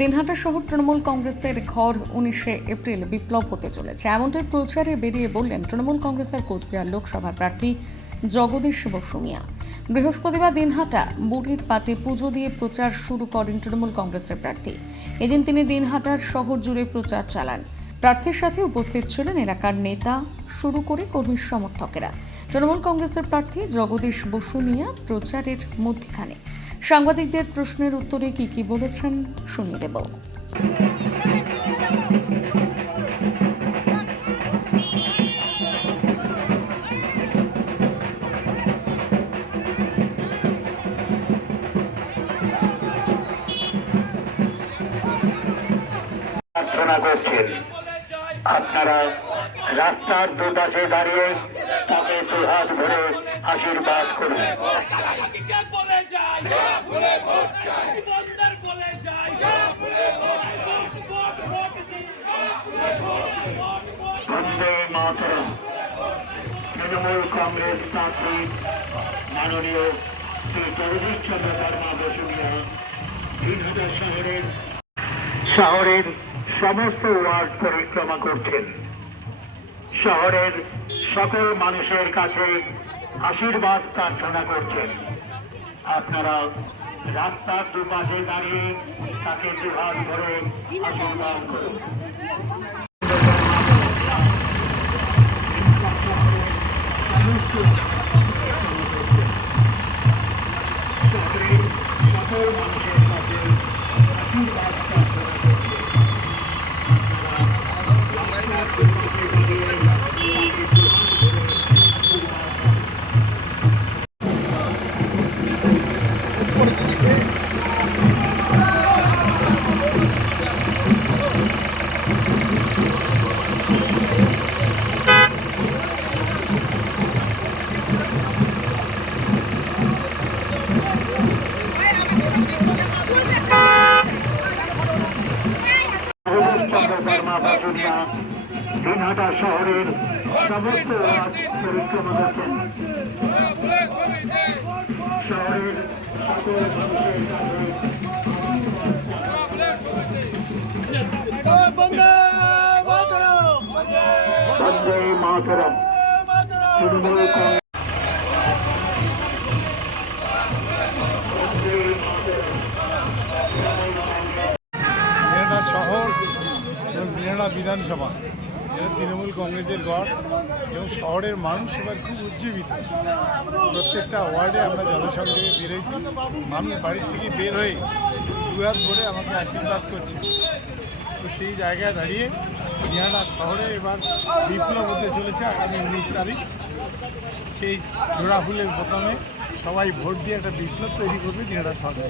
দিনহাটা শহর তৃণমূল কংগ্রেসের ঘর 19শে এপ্রিল বিপ্লব হতে চলেছে, এমনটাই প্রচারে বেরিয়ে বললেন তৃণমূল কংগ্রেসের কোচবিহার লোকসভার প্রার্থী জগদীশ বসু মিয়া। বৃহস্পতিবার দিনহাটা বুড়ির পাটে পুজো দিয়ে প্রচার শুরু করেন তৃণমূল কংগ্রেসের প্রার্থী। এদিন তিনি দিনহাটার শহর জুড়ে প্রচার চালান। প্রার্থীর সাথে উপস্থিত ছিলেন এলাকার নেতা শুরু করে কর্মী সমর্থকেরা। তৃণমূল কংগ্রেসের প্রার্থী জগদীশ বসু মিয়া প্রচারের মধ্যখানে সাংবাদিকদের প্রশ্নের উত্তরে কি বলেছেন শুনিয়ে দেব। প্রার্থনা করছেন, আপনারা রাস্তার দুপাশে দাঁড়িয়ে তাকে দুহাত ধরে আশীর্বাদ করুন। বন্দে মাতরম। তৃণমূল কংগ্রেস প্রার্থী মাননীয় শ্রী জগদীশ চন্দ্র শর্মা বসু মিয়া দিনহাটা শহরের সমস্ত ওয়ার্ড পরিক্রমা করছেন। শহরের সকল মানুষের কাছে আশীর্বাদ প্রার্থনা করছেন। আপনারা রাস্তার দুপাশে দাঁড়িয়ে তাকে দুহাত ধরে আশীর্বাদ করুন। শহরের সকল মানুষের কাছে আশীর্বাদ প্রার্থনা দিনহাটা শহরের সমস্ত ওয়ার্ড পরিক্রমা করছেন। শহরের সকল মানুষের কাছে বন্দে মাতরম। তৃণমূল দিনহাটা শহর এবং দিনহাটা বিধানসভা এটা তৃণমূল কংগ্রেসের গড় এবং শহরের মানুষ এবার খুব উজ্জীবিত। প্রত্যেকটা ওয়ার্ডে আমরা জনসংযোগে বেরোয়েছি, মানুষ বাড়ির থেকে বের হয়ে দুহাত ধরে আমাকে আশীর্বাদ করছে। তো সেই জায়গায় দাঁড়িয়ে দিনহাটা শহরে এবার বিপ্লব হতে চলেছে আগামী 19 তারিখ। সেই জোড়া ফুলের বোতামে সবাই ভোট দিয়ে একটা বিপ্লব তৈরি করবে দিনহাটা শহরে।